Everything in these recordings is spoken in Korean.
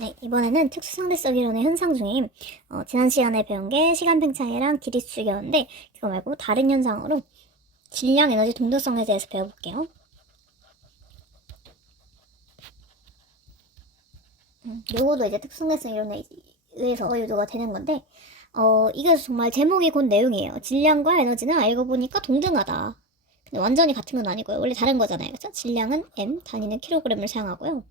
네, 이번에는 특수상대성 이론의 현상 중에 지난 시간에 배운 게 시간 팽창이랑 길이 수축이었는데 그거 말고 다른 현상으로 질량 에너지 동등성에 대해서 배워볼게요. 요거도 이제 특수상대성 이론에 의해서 유도가 되는 건데 이게 정말 제목이 곧 내용이에요. 질량과 에너지는 알고 보니까 동등하다. 근데 완전히 같은 건 아니고요. 원래 다른 거잖아요. 그쵸? 질량은 m, 단위는 킬로그램을 사용하고요.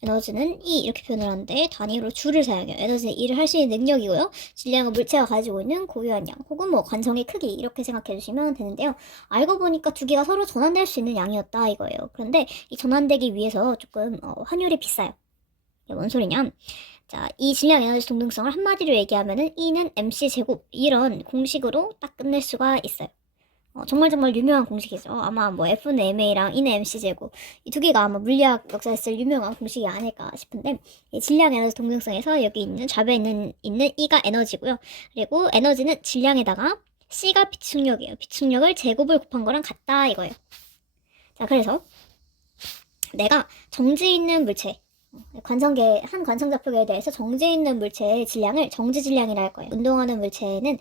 에너지는 E 이렇게 표현을 하는데 단위로 줄을 사용해요. 에너지는 E를 할 수 있는 능력이고요. 질량은 물체가 가지고 있는 고유한 양 혹은 뭐 관성의 크기 이렇게 생각해 주시면 되는데요. 알고 보니까 두 개가 서로 전환될 수 있는 양이었다 이거예요. 그런데 이 전환되기 위해서 조금 환율이 비싸요. 이게 뭔 소리냐? 자, 이 질량 에너지 동등성을 한마디로 얘기하면은 E는 MC 제곱 이런 공식으로 딱 끝낼 수가 있어요. 정말 유명한 공식이죠. 아마 뭐 F는 MA랑 E는 MC 제곱 이 두 개가 아마 물리학 역사에서 유명한 공식이 아닐까 싶은데 이 질량 에너지 동등성에서 여기 있는 좌변에 있는 E가 에너지고요. 그리고 에너지는 질량에다가 C가 비축력이에요. 비축력을 제곱을 곱한 거랑 같다 이거예요. 자, 그래서 내가 정지 있는 물체 한 관성자표계에 대해서 정지 있는 물체의 질량을 정지 질량이라 할 거예요. 운동하는 물체는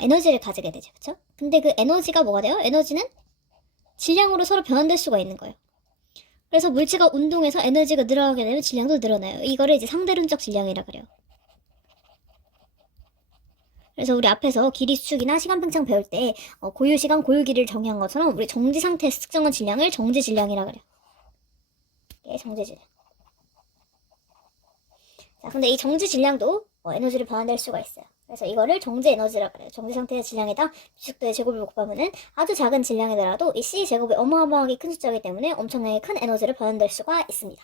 에너지를 가지게 되죠. 그쵸? 근데 그 에너지가 뭐가 돼요? 에너지는 질량으로 서로 변환될 수가 있는 거예요. 그래서 물체가 운동해서 에너지가 늘어나게 되면 질량도 늘어나요. 이거를 이제 상대론적 질량이라 그래요. 그래서 우리 앞에서 길이 수축이나 시간 팽창 배울 때 고유 시간, 고유 길이를 정의한 것처럼 우리 정지 상태에서 측정한 질량을 정지 질량이라 그래요. 이게 정지 질량. 자, 근데 이 정지 질량도 에너지를 변환될 수가 있어요. 그래서 이거를 정지 에너지라 그래요. 정지 상태의 질량에다 비축도의 제곱을 곱하면은 아주 작은 질량이더라도 이 C 제곱이 어마어마하게 큰 숫자이기 때문에 엄청나게 큰 에너지를 변환될 수가 있습니다.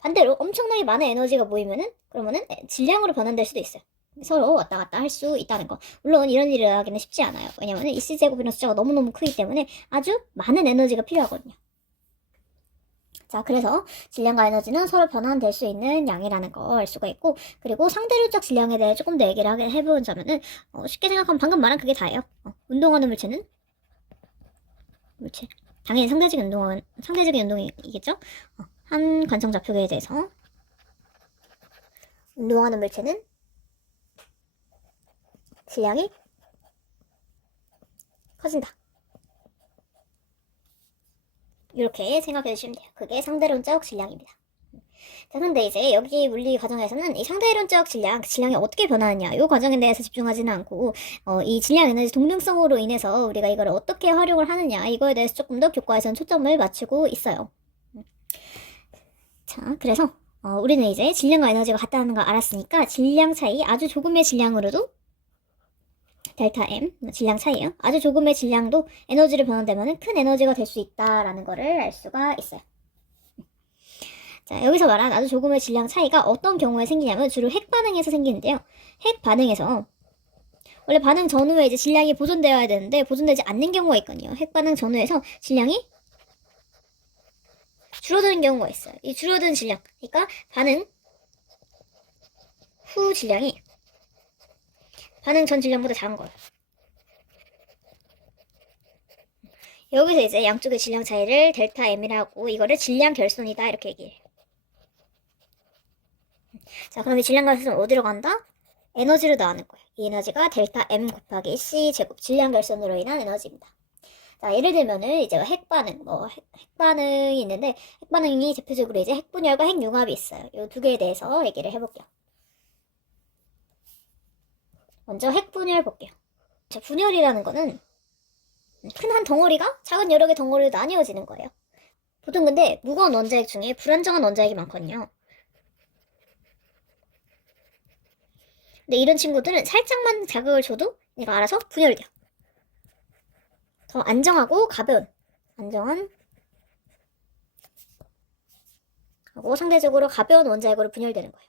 반대로 엄청나게 많은 에너지가 모이면은 그러면은 질량으로 변환될 수도 있어요. 서로 왔다 갔다 할 수 있다는 거. 물론 이런 일을 하기는 쉽지 않아요. 왜냐면은 이 C 제곱이라는 숫자가 너무너무 크기 때문에 아주 많은 에너지가 필요하거든요. 자, 그래서 질량과 에너지는 서로 변환될 수 있는 양이라는 걸 알 수가 있고, 그리고 상대론적 질량에 대해 조금 더 얘기를 해보자면은, 쉽게 생각하면 방금 말한 그게 다예요. 운동하는 물체는 물체. 당연히 상대적인 운동이겠죠? 한 관성 좌표계에 대해서 운동하는 물체는 질량이 커진다. 이렇게 생각해 주시면 돼요. 그게 상대론적 질량입니다. 자, 근데 이제 여기 물리 과정에서는 이 상대론적 질량, 그 질량이 어떻게 변하느냐, 이 과정에 대해서 집중하지는 않고, 이 질량 에너지 동등성으로 인해서 우리가 이걸 어떻게 활용을 하느냐, 이거에 대해서 조금 더 교과에서는 초점을 맞추고 있어요. 자, 그래서, 우리는 이제 질량과 에너지가 같다는 걸 알았으니까, 질량 차이, 아주 조금의 질량으로도, 델타 M, 질량 차이예요. 아주 조금의 질량도 에너지를 변환되면 큰 에너지가 될 수 있다라는 거를 알 수가 있어요. 자, 여기서 말한 아주 조금의 질량 차이가 어떤 경우에 생기냐면 주로 핵 반응에서 생기는데요. 핵 반응에서 원래 반응 전후에 이제 질량이 보존되어야 되는데 보존되지 않는 경우가 있거든요. 핵 반응 전후에서 질량이 줄어드는 경우가 있어요. 이 줄어드는 질량, 그러니까 반응 후 질량이 반응 전 질량보다 작은 거예요. 여기서 이제 양쪽의 질량 차이를 델타 M이라고 이거를 질량 결손이다 이렇게 얘기해요. 자, 그럼 이 질량 결손은 어디로 간다? 에너지로 나오는 거예요. 이 에너지가 델타 M 곱하기 C 제곱 질량 결손으로 인한 에너지입니다. 자, 예를 들면은 이제 핵반응, 핵반응이 있는데 핵반응이 대표적으로 이제 핵분열과 핵융합이 있어요. 이 두 개에 대해서 얘기를 해볼게요. 먼저 핵분열 볼게요. 자, 분열이라는 거는 큰 한 덩어리가 작은 여러 개 덩어리로 나뉘어지는 거예요. 보통 근데 무거운 원자핵 중에 불안정한 원자핵이 많거든요. 근데 이런 친구들은 살짝만 자극을 줘도 얘가 알아서 분열돼요. 더 안정하고 가벼운, 안정한 하고 상대적으로 가벼운 원자핵으로 분열되는 거예요.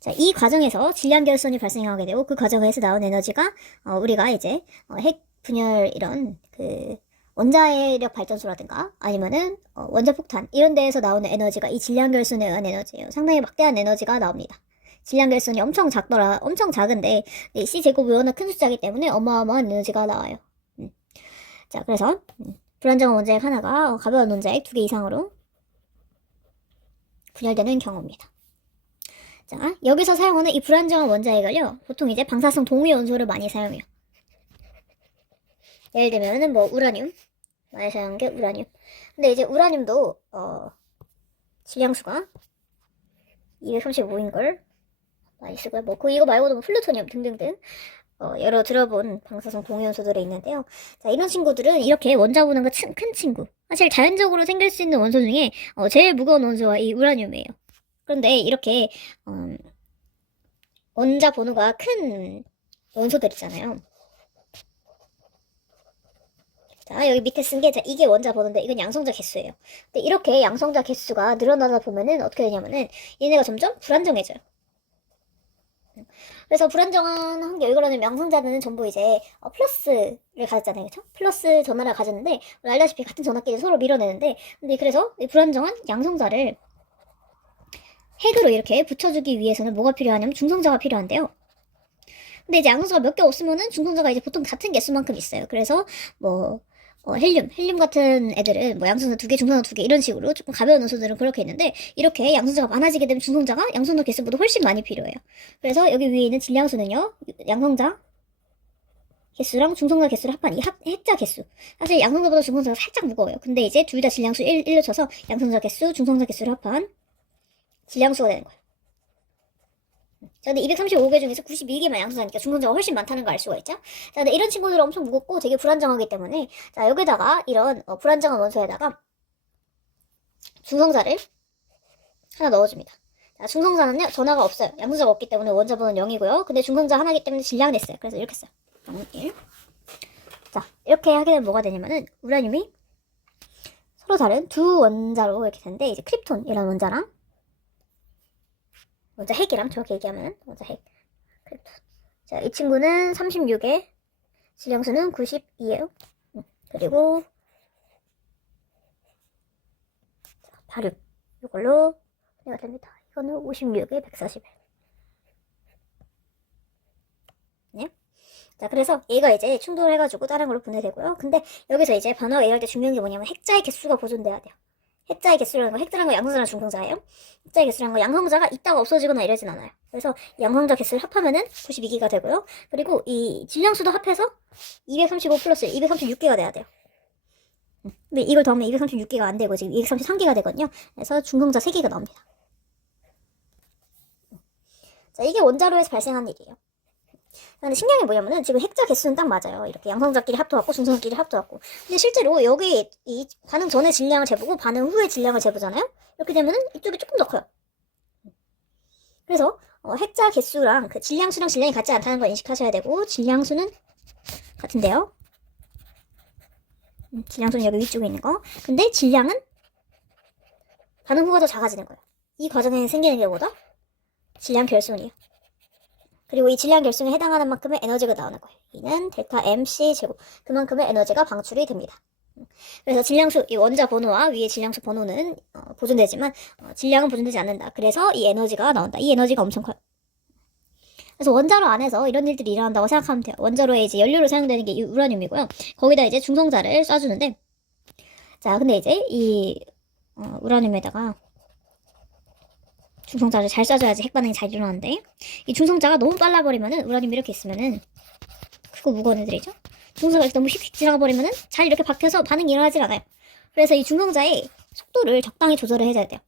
자, 이 과정에서 질량 결손이 발생하게 되고 그 과정에서 나온 에너지가 우리가 이제 핵 분열 이런 그 원자력 발전소라든가 아니면은 원자폭탄 이런 데에서 나오는 에너지가 이 질량 결손에 의한 에너지예요. 상당히 막대한 에너지가 나옵니다. 질량 결손이 엄청 작은데 이 C 제곱이 워낙 큰 숫자이기 때문에 어마어마한 에너지가 나와요. 자, 그래서 불안정한 원자핵 하나가 가벼운 원자핵 2개 이상으로 분열되는 경우입니다. 자, 여기서 사용하는 이 불안정한 원자핵을요, 보통 이제 방사성 동위 원소를 많이 사용해요. 예를 들면은 뭐 우라늄, 많이 사용하는 게 우라늄. 근데 이제 우라늄도 질량수가 235인걸 많이 쓰고요. 뭐 이거 말고도 뭐 플루토늄 등등등 여러 들어본 방사성 동위원소들이 있는데요. 자, 이런 친구들은 이렇게 원자보다가 큰 친구. 사실 자연적으로 생길 수 있는 원소 중에 제일 무거운 원소가 이 우라늄이에요. 그런데 이렇게 원자 번호가 큰 원소들 있잖아요. 자, 여기 밑에 쓴 게 이게 원자 번호인데 이건 양성자 개수예요. 근데 이렇게 양성자 개수가 늘어나다 보면은 어떻게 되냐면은 얘네가 점점 불안정해져요. 그래서 불안정한 게 왜 그러냐면 양성자는 전부 이제 플러스를 가졌잖아요. 그쵸? 플러스 전하를 가졌는데 알다시피 같은 전하끼리 서로 밀어내는데 근데 그래서 이 불안정한 양성자를 핵으로 이렇게 붙여주기 위해서는 뭐가 필요하냐면 중성자가 필요한데요. 근데 이제 양성자가 몇 개 없으면은 중성자가 이제 보통 같은 개수만큼 있어요. 그래서 뭐 헬륨 같은 애들은 뭐 양성자 2개, 중성자 2개 이런 식으로 조금 가벼운 원소들은 그렇게 있는데 이렇게 양성자가 많아지게 되면 중성자가 양성자 개수보다 훨씬 많이 필요해요. 그래서 여기 위에 있는 질량수는요, 양성자 개수랑 중성자 개수를 합한 이 핵자 개수. 사실 양성자보다 중성자가 살짝 무거워요. 근데 이제 둘 다 질량수 1로 쳐서 양성자 개수, 중성자 개수를 합한 질량수가 되는 거예요. 자, 근데 235개 중에서 92개만 양성자니까 중성자가 훨씬 많다는 걸 알 수가 있죠? 자, 근데 이런 친구들은 엄청 무겁고 되게 불안정하기 때문에, 자, 여기다가 이런 불안정한 원소에다가 중성자를 하나 넣어줍니다. 자, 중성자는요, 전하가 없어요. 양성자가 없기 때문에 원자 번호는 0이고요. 근데 중성자 하나이기 때문에 질량을 냈어요. 그래서 이렇게 써요. 1. 자, 이렇게 하게 되면 뭐가 되냐면은, 우라늄이 서로 다른 두 원자로 이렇게 되는데, 이제 크립톤이라는 원자랑, 원자 핵이랑 정확히 얘기하면 원자 핵. 크립톤. 자, 이 친구는 36에 질량수는 92예요. 그리고 바륨. 이걸로 분해가 됩니다. 이거는 56에 141. 네? 자, 그래서 얘가 이제 충돌해가지고 다른 걸로 분해되고요. 근데 여기서 이제 반화가 일어날 때 중요한 게 뭐냐면 핵자의 개수가 보존돼야 돼요. 핵자의 개수라는 거, 핵자라는 거 양성자나 중성자예요. 핵자의 개수라는 거 양성자가 있다가 없어지거나 이러진 않아요. 그래서 양성자 개수를 합하면은 92기가 되고요. 그리고 이 질량수도 합해서 235 플러스 236개가 돼야 돼요. 근데 이걸 더하면 236개가 안 되고 지금 233개가 되거든요. 그래서 중성자 3개가 나옵니다. 자, 이게 원자로에서 발생한 일이에요. 근데 신기한 게 뭐냐면은 지금 핵자 개수는 딱 맞아요. 이렇게 양성자끼리 합도 같고 중성자끼리 합도 같고. 근데 실제로 여기 이 반응 전의 질량을 재보고 반응 후의 질량을 재보잖아요. 이렇게 되면은 이쪽이 조금 더 커요. 그래서 핵자 개수랑 그 질량수랑 질량이 같지 않다는 걸 인식하셔야 되고 질량수는 같은데요. 질량수는 여기 위쪽에 있는 거. 근데 질량은 반응 후가 더 작아지는 거예요. 이 과정에 생기는 게 뭐다? 질량 결손이에요. 그리고 이 질량 결승에 해당하는 만큼의 에너지가 나오는 거예요. 이는 델타 MC 제곱. 그만큼의 에너지가 방출이 됩니다. 그래서 질량수, 이 원자 번호와 위에 질량수 번호는 보존되지만 질량은 보존되지 않는다. 그래서 이 에너지가 나온다. 이 에너지가 엄청 커요. 그래서 원자로 안에서 이런 일들이 일어난다고 생각하면 돼요. 원자로에 이제 연료로 사용되는 게 이 우라늄이고요. 거기다 이제 중성자를 쏴주는데, 자, 근데 이제 이 우라늄에다가 중성자를 잘 쏴줘야지 핵반응이 잘 일어나는데 이 중성자가 너무 빨라버리면은 우라늄이 이렇게 있으면은 크고 무거운 애들이죠. 중성자가 이렇게 너무 휙휙 지나가버리면은 잘 이렇게 박혀서 반응이 일어나질 않아요. 그래서 이 중성자의 속도를 적당히 조절을 해줘야 돼요.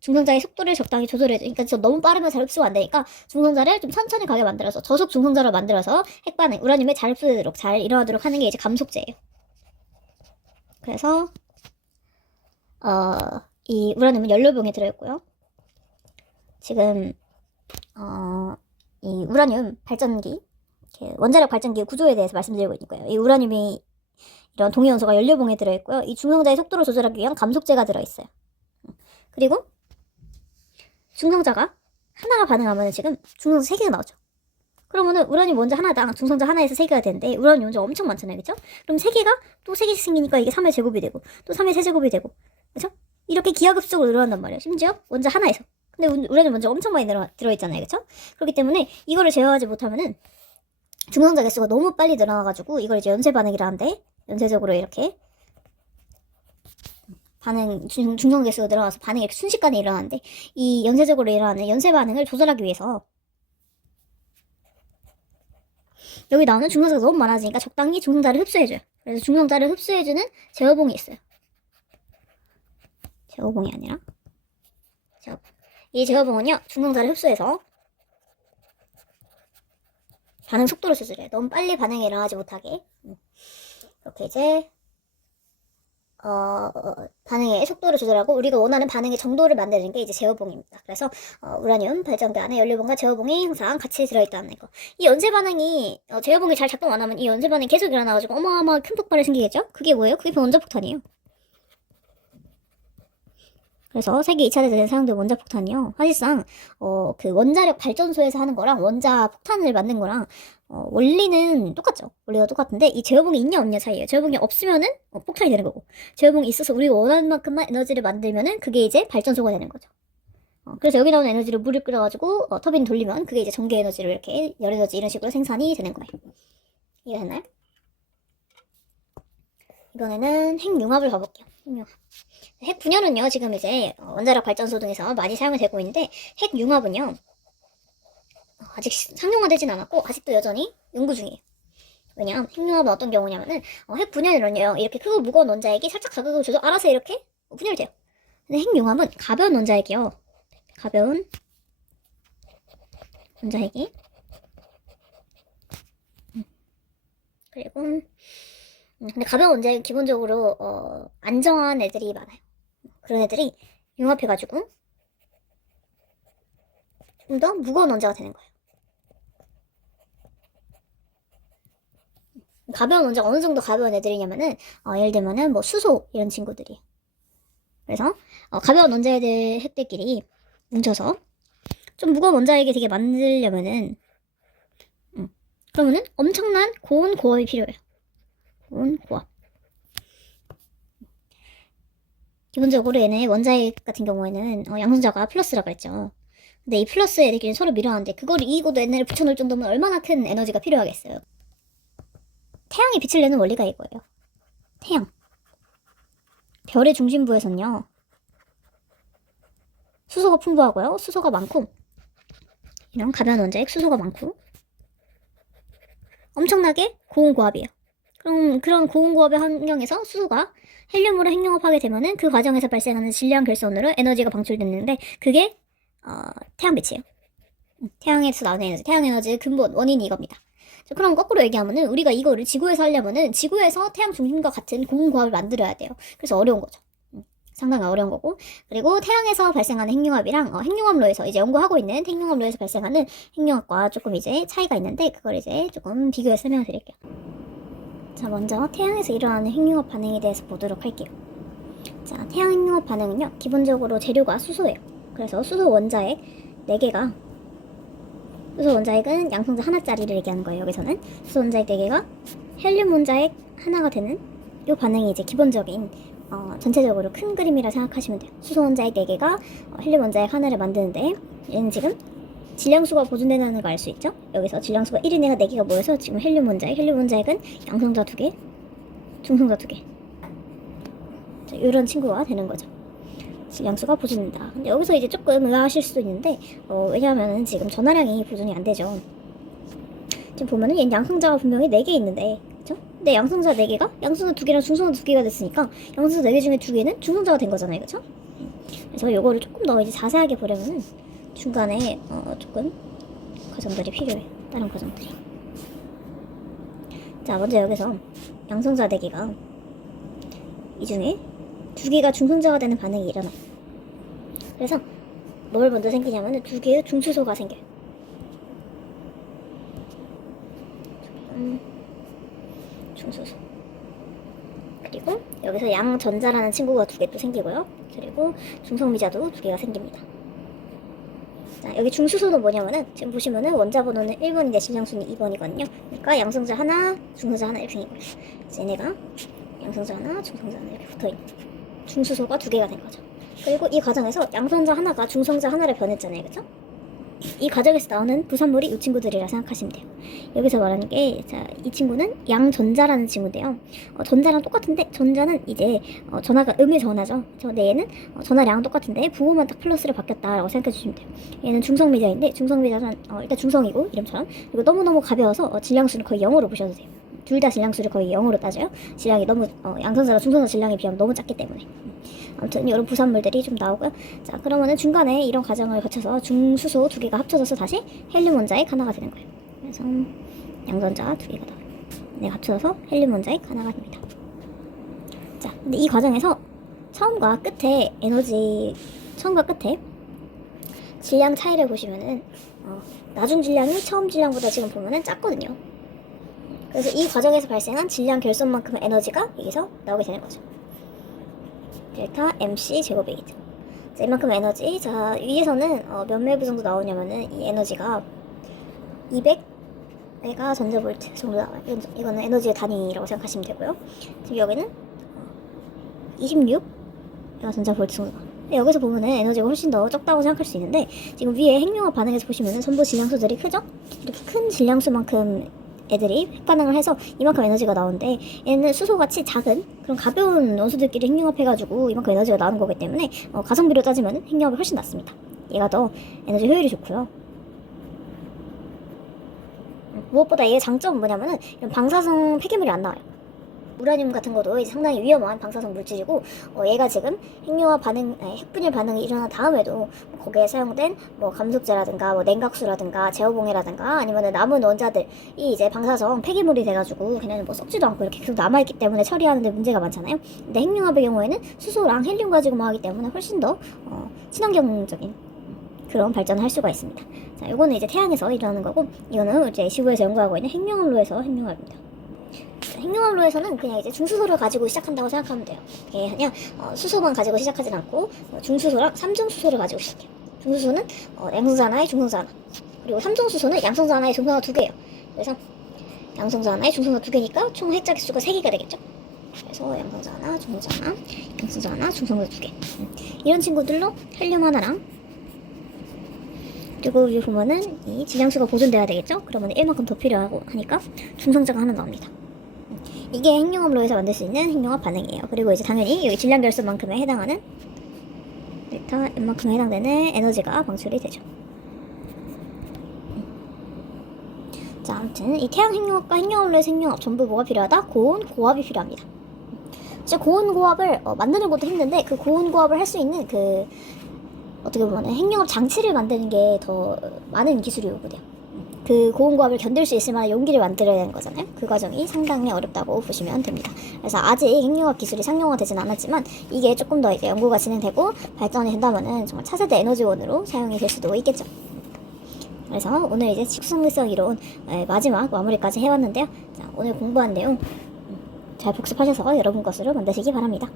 중성자의 속도를 적당히 조절해줘. 그러니까 너무 빠르면 잘 흡수가 안 되니까 중성자를 좀 천천히 가게 만들어서 저속 중성자로 만들어서 핵반응 우라늄에 잘 흡수되도록 잘 일어나도록 하는 게 이제 감속제예요. 그래서 이 우라늄은 연료병에 들어있고요. 지금 이 우라늄 발전기 원자력 발전기 구조에 대해서 말씀드리고 있는 거예요. 이 우라늄이 이런 동위원소가 연료봉에 들어있고요. 이 중성자의 속도를 조절하기 위한 감속제가 들어있어요. 그리고 중성자가 하나가 반응하면 지금 중성자 3개가 나오죠. 그러면은 우라늄 원자 하나당 중성자 하나에서 3개가 되는데 우라늄 원자가 엄청 많잖아요. 그쵸? 그럼 3개가 또 3개씩 생기니까 이게 3의 제곱이 되고 또 3의 세제곱이 되고 그쵸? 이렇게 기하급수적으로 늘어난단 말이에요. 심지어 원자 하나에서. 근데 우라늄 원자가 엄청 많이 들어있잖아요. 그쵸? 그렇기 때문에 이거를 제어하지 못하면은 중성자 개수가 너무 빨리 늘어나가지고 이걸 이제 연쇄 반응이라 하는데 연쇄적으로 이렇게 중성계수가 늘어나서 반응이 이렇게 순식간에 일어나는데, 이 연쇄적으로 일어나는 연쇄 반응을 조절하기 위해서 여기 나오는 중성자가 너무 많아지니까 적당히 중성자를 흡수해줘요. 그래서 중성자를 흡수해주는 제어봉이 있어요. 제어봉이 아니라 제어봉. 이 제어봉은요, 중성자를 흡수해서 반응 속도를 조절해요. 너무 빨리 반응이 일어나지 못하게. 이렇게 이제 반응의 속도를 조절하고 우리가 원하는 반응의 정도를 만드는 게 이제 제어봉입니다. 그래서 우라늄 발전기 안에 연료봉과 제어봉이 항상 같이 들어있다는 거. 이 연쇄 반응이 제어봉이 잘 작동 안 하면 이 연쇄 반응이 계속 일어나가지고 어마어마한 큰 폭발이 생기겠죠? 그게 뭐예요? 그게 원자폭탄이에요. 그래서 세계 2차 대전에 사용된 원자폭탄이요. 사실상 그 원자력 발전소에서 하는 거랑 원자폭탄을 만든 거랑 원리는 똑같죠. 원리가 똑같은데 이 제어봉이 있냐 없냐 차이예요. 제어봉이 없으면은 폭탄이 되는 거고, 제어봉이 있어서 우리가 원하는 만큼만 에너지를 만들면은 그게 이제 발전소가 되는 거죠. 그래서 여기 나오는 에너지를 물을 끓여가지고 터빈 돌리면 그게 이제 전기 에너지로 이렇게 열 에너지 이런 식으로 생산이 되는 거예요. 이해됐나요? 이번에는 핵융합을 봐볼게요. 핵분열은요, 지금 이제 원자력 발전소 등에서 많이 사용이 되고 있는데, 핵융합은요, 아직 상용화되진 않았고 아직도 여전히 연구 중이에요. 왜냐면 핵융합은 어떤 경우냐면은 핵분열은요, 이렇게 크고 무거운 원자핵이 살짝 자극을 줘도 알아서 이렇게 분열돼요. 근데 핵융합은 가벼운 원자핵이요. 가벼운 원자핵이 그리고 근데 가벼운 원자핵은 기본적으로 안정한 애들이 많아요. 그런 애들이 융합해가지고 좀 더 무거운 원자가 되는 거예요. 가벼운 원자가 어느 정도 가벼운 애들이냐면은 예를 들면은 뭐 수소 이런 친구들이. 그래서 가벼운 원자애들 핵들끼리 뭉쳐서 좀 무거운 원자핵이 되게 만들려면은 그러면은 엄청난 고온 고압이 필요해요. 고온 고압. 기본적으로 얘네 원자핵 같은 경우에는 양성자가 플러스라고 했죠. 근데 이 플러스 애들끼리 서로 밀어하는데 그걸 이기고도 에너지를 붙여놓을 정도면 얼마나 큰 에너지가 필요하겠어요. 태양이 빛을 내는 원리가 이거예요. 태양. 별의 중심부에선요, 수소가 풍부하고요. 수소가 많고, 이런 가벼운 원자핵 수소가 많고, 엄청나게 고온 고압이에요. 그럼 그런 고온 고압의 환경에서 수소가 헬륨으로 핵융합하게 되면은 그 과정에서 발생하는 질량 결선으로 에너지가 방출되는데 그게 태양빛이에요. 태양에서 나오는 에너지, 태양 에너지의 근본 원인이 이겁니다. 그럼 거꾸로 얘기하면은 우리가 이거를 지구에서 하려면은 지구에서 태양 중심과 같은 고온 고압을 만들어야 돼요. 그래서 어려운 거죠. 상당히 어려운 거고, 그리고 태양에서 발생하는 핵융합이랑 핵융합로에서 이제 연구하고 있는 핵융합로에서 발생하는 핵융합과 조금 이제 차이가 있는데 그걸 이제 조금 비교해서 설명을 드릴게요. 자, 먼저 태양에서 일어나는 핵융합 반응에 대해서 보도록 할게요. 자, 태양 핵융합 반응은요, 기본적으로 재료가 수소예요. 그래서 수소 원자핵 4개가, 수소 원자핵은 양성자 하나짜리를 얘기하는 거예요. 여기서는 수소 원자핵 4개가 헬륨 원자핵 하나가 되는 이 반응이 이제 기본적인 전체적으로 큰 그림이라 생각하시면 돼요. 수소 원자핵 4개가 헬륨 원자핵 하나를 만드는데, 얘는 지금 질량수가 보존된다는 거 알 수 있죠? 여기서 질량수가 1인 애가 4개가 모여서 지금 헬륨 원자핵은 양성자 2개, 중성자 2개. 자, 이런 친구가 되는 거죠. 질량수가 보존된다. 근데 여기서 이제 조금 의아하실 수도 있는데, 왜냐하면 지금 전하량이 보존이 안 되죠. 지금 보면은 얘는 양성자가 분명히 4개 있는데, 그쵸? 근데 양성자 4개가 양성자 2개랑 중성자 2개가 됐으니까 양성자 4개 중에 2개는 중성자가 된 거잖아요. 그쵸? 그래서 요거를 조금 더 이제 자세하게 보려면은 중간에 조금 과정들이 필요해요. 다른 과정들이. 자, 먼저 여기서 양성자 4개가 이 중에 2개가 중성자가 되는 반응이 일어나요. 그래서 뭘 먼저 생기냐면은 2개의 중수소가 생겨요. 중수소. 그리고 여기서 양전자라는 친구가 2개 또 생기고요. 그리고 중성미자도 2개가 생깁니다. 자, 여기 중수소는 뭐냐면은 지금 보시면은 원자 번호는 1번인데 질량수는 2번이거든요. 그러니까 양성자 하나, 중성자 하나 이렇게 생긴 거예요. 그래서 얘네가 양성자 하나, 중성자 하나 이렇게 붙어있는 중수소가 2개가 된 거죠. 그리고 이 과정에서 양성자 하나가 중성자 하나를 변했잖아요. 그쵸? 이 과정에서 나오는 부산물이 이 친구들이라 생각하시면 돼요. 여기서 말하는 게, 자, 이 친구는 양전자라는 친구인데요. 전자랑 똑같은데, 전자는 이제 전화가 음의 전화죠. 근데 얘는 전화량은 똑같은데 부호만 딱 플러스를 바뀌었다라고 생각해 주시면 돼요. 얘는 중성미자인데, 중성미자는 일단 중성이고 이름처럼, 그리고 너무너무 가벼워서 질량수는 거의 0으로 보셔도 돼요. 둘 다 질량수를 거의 0으로 따져요. 질량이 너무 양성자가 중성자 질량에 비하면 너무 작기 때문에. 아무튼 이런 부산물들이 좀 나오고요. 자, 그러면은 중간에 이런 과정을 거쳐서 중수소 두 개가 합쳐져서 다시 헬륨 원자액 하나가 되는 거예요. 그래서 양전자 두 개가 합쳐져서 헬륨 원자액 하나가 됩니다. 자, 근데 이 과정에서 처음과 끝에 질량 차이를 보시면은 나중 질량이 처음 질량보다 지금 보면은 작거든요. 그래서 이 과정에서 발생한 질량 결손만큼의 에너지가 여기서 나오게 되는 거죠. 델타 MC 제곱이겠죠. 자, 이만큼 에너지. 자, 위에서는 몇 매부 정도 나오냐면은 이 에너지가 200메가 전자볼트 정도 나와요. 이거는 에너지의 단위라고 생각하시면 되고요. 지금 여기는 26메가 전자볼트 정도 나와요. 여기서 보면은 에너지가 훨씬 더 적다고 생각할 수 있는데, 지금 위에 핵융합 반응에서 보시면은 전부 질량수들이 크죠? 이렇게 큰 질량수만큼 애들이 핵반응을 해서 이만큼 에너지가 나오는데, 얘는 수소같이 작은 그런 가벼운 원소들끼리 핵융합해가지고 이만큼 에너지가 나오는 거기 때문에 가성비로 따지면 핵융합이 훨씬 낫습니다. 얘가 더 에너지 효율이 좋고요. 무엇보다 얘의 장점은 뭐냐면은 이런 방사성 폐기물이 안 나와요. 우라늄 같은 것도 이제 상당히 위험한 방사성 물질이고, 얘가 지금 핵분열 반응이 일어난 다음에도 거기에 사용된 감속제라든가 냉각수라든가 제어봉해라든가 아니면 남은 원자들이 이제 방사성 폐기물이 돼가지고 그냥 썩지도 않고 이렇게 계속 남아있기 때문에 처리하는데 문제가 많잖아요. 근데 핵융합의 경우에는 수소랑 헬륨 가지고 하기 때문에 훨씬 더 친환경적인 그런 발전을 할 수가 있습니다. 자, 이거는 이제 태양에서 일어나는 거고, 이거는 이제 지구에서 연구하고 있는 핵융합로에서 핵융합입니다. 핵융합로에서는 그냥 이제 중수소를 가지고 시작한다고 생각하면 돼요. 이게 그냥 수소만 가지고 시작하진 않고 중수소랑 삼중수소를 가지고 시작해요. 중수소는 양성자 하나에 중성자 하나, 그리고 삼중수소는 양성자 하나에 중성자 두 개예요. 그래서 양성자 하나에 중성자 두 개니까 총 핵자 개수가 3개가 되겠죠. 그래서 양성자 하나, 중성자 하나, 양성자 하나, 중성자 두 개. 이런 친구들로 헬륨 하나랑, 그리고 여기 보면은 이 질량수가 보존돼야 되겠죠. 그러면 1만큼 더 필요하고 하니까 중성자가 하나 나옵니다. 이게 핵융합로에서 만들 수 있는 핵융합 반응이에요. 그리고 이제 당연히 여기 질량 결손만큼에 해당하는 델타 M만큼에 해당되는 에너지가 방출이 되죠. 자, 아무튼 이 태양 핵융합과 핵융합로에서 핵융합 전부 뭐가 필요하다? 고온 고압이 필요합니다. 진짜 고온 고압을 만드는 것도 힘든데, 그 고온 고압을 할 수 있는 어떻게 보면 핵융합 장치를 만드는 게 더 많은 기술이 요구돼요. 그 고온 고압을 견딜 수 있을 만한 용기를 만들어야 되는 거잖아요. 그 과정이 상당히 어렵다고 보시면 됩니다. 그래서 아직 핵융합 기술이 상용화되진 않았지만, 이게 조금 더 이제 연구가 진행되고 발전이 된다면은 정말 차세대 에너지원으로 사용이 될 수도 있겠죠. 그래서 오늘 이제 식수성립성 이론 마지막 마무리까지 해왔는데요. 자, 오늘 공부한 내용 잘 복습하셔서 여러분 것으로 만드시기 바랍니다.